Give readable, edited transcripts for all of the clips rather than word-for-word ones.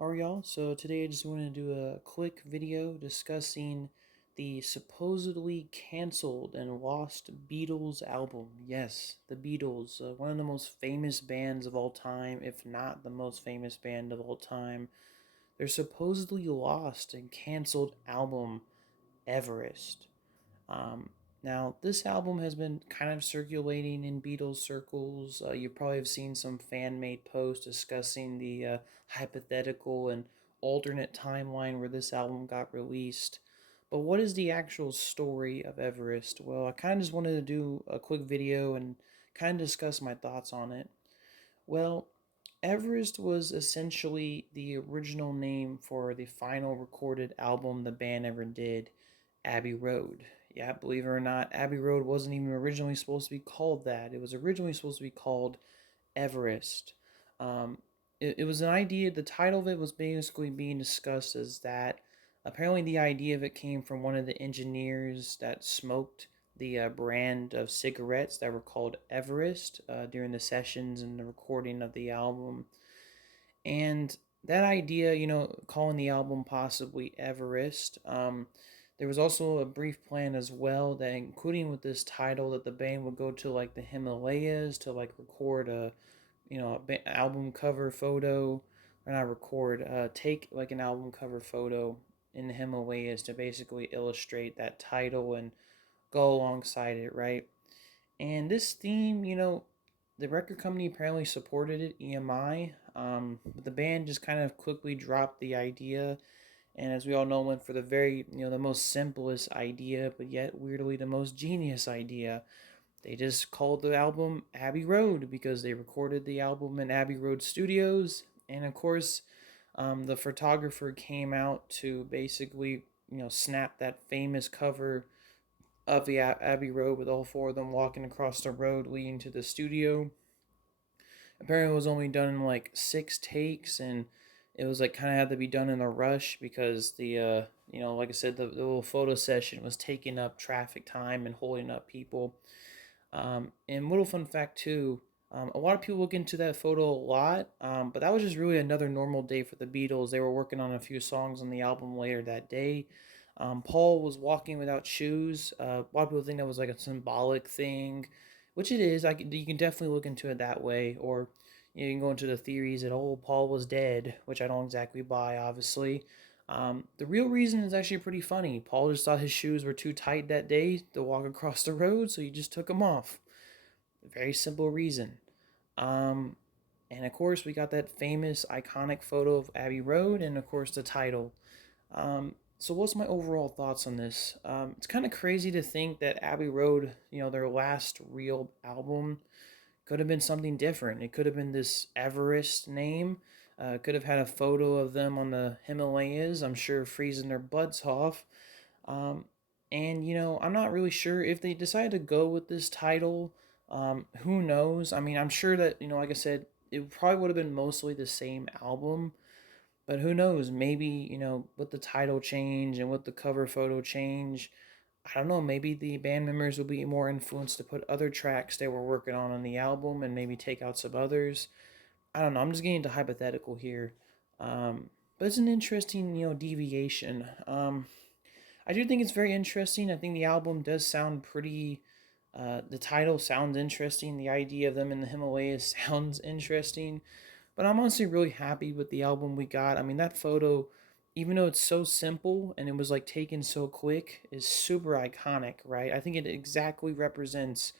Alright, y'all, so today I just want to do a quick video discussing the supposedly canceled and lost Beatles album. Yes, the Beatles, one of the most famous bands of all time, if not the most famous band of all time. Their supposedly lost and canceled album, Everest. Um, Now, this album has been kind of circulating in Beatles circles. You probably have seen some fan made posts discussing the hypothetical and alternate timeline where this album got released. But what is the actual story of Everest? Well, I kind of just wanted to do a quick video and kind of discuss my thoughts on it. Well, Everest was essentially the original name for the final recorded album the band ever did, Abbey Road. Yeah, believe it or not, Abbey Road wasn't even originally supposed to be called that. It was originally supposed to be called Everest. Um, it was an idea, the title of it was basically being discussed as that apparently the idea of it came from one of the engineers that smoked the brand of cigarettes that were called Everest during the sessions and the recording of the album. And that idea, calling the album possibly Everest, there was also a brief plan as well that, including with this title, that the band would go to like the Himalayas to like record album cover photo, or not record, take like an album cover photo in the Himalayas to basically illustrate that title and go alongside it, right? And this theme, the record company apparently supported it, EMI, but the band just kind of quickly dropped the idea. And as we all know, went for the very, the most simplest idea, but yet weirdly the most genius idea. They just called the album Abbey Road because they recorded the album in Abbey Road Studios. And of course, the photographer came out to basically, snap that famous cover of the Abbey Road with all four of them walking across the road leading to the studio. Apparently, it was only done in like 6 takes, and it was like kind of had to be done in a rush because like I said, the little photo session was taking up traffic time and holding up people. And little fun fact too, a lot of people look into that photo a lot, but that was just really another normal day for the Beatles. They were working on a few songs on the album later that day. Paul was walking without shoes. A lot of people think that was like a symbolic thing, which it is. You can definitely look into it that way, or you can go into the theories that Paul was dead, which I don't exactly buy, obviously. The real reason is actually pretty funny. Paul just thought his shoes were too tight that day to walk across the road, so he just took them off. Very simple reason. Um, and of course, we got that famous, iconic photo of Abbey Road, and of course, the title. So, what's my overall thoughts on this? It's kind of crazy to think that Abbey Road, their last real album, could have been something different. It could have been this Everest name. Could have had a photo of them on the Himalayas, I'm sure freezing their butts off. Um, and, I'm not really sure if they decide to go with this title. Who knows? I mean, I'm sure that, like I said, it probably would have been mostly the same album. But who knows? Maybe, with the title change and with the cover photo change, I don't know, maybe the band members will be more influenced to put other tracks they were working on the album and maybe take out some others. I don't know. I'm just getting into hypothetical here. But it's an interesting, deviation. I do think it's very interesting. I think the album does sound pretty. The title sounds interesting. The idea of them in the Himalayas sounds interesting. But I'm honestly really happy with the album we got. I mean, that photo, even though it's so simple and it was like taken so quick, is super iconic, right? I think it exactly represents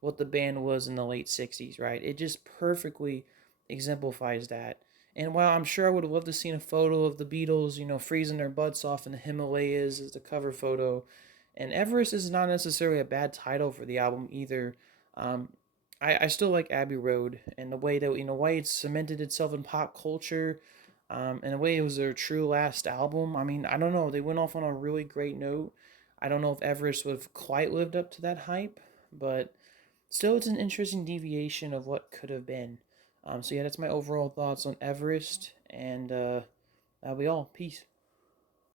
what the band was in the late 60s, right? It just perfectly exemplifies that. And while I'm sure I would have loved to seen a photo of the Beatles, freezing their butts off in the Himalayas as the cover photo, and Everest is not necessarily a bad title for the album either. Um, I still like Abbey Road and the way that why it's cemented itself in pop culture, and the way it was their true last album. I mean, I don't know. They went off on a really great note. I don't know if Everest would have quite lived up to that hype, but still, it's an interesting deviation of what could have been. So yeah, that's my overall thoughts on Everest, and that'll be all. Peace.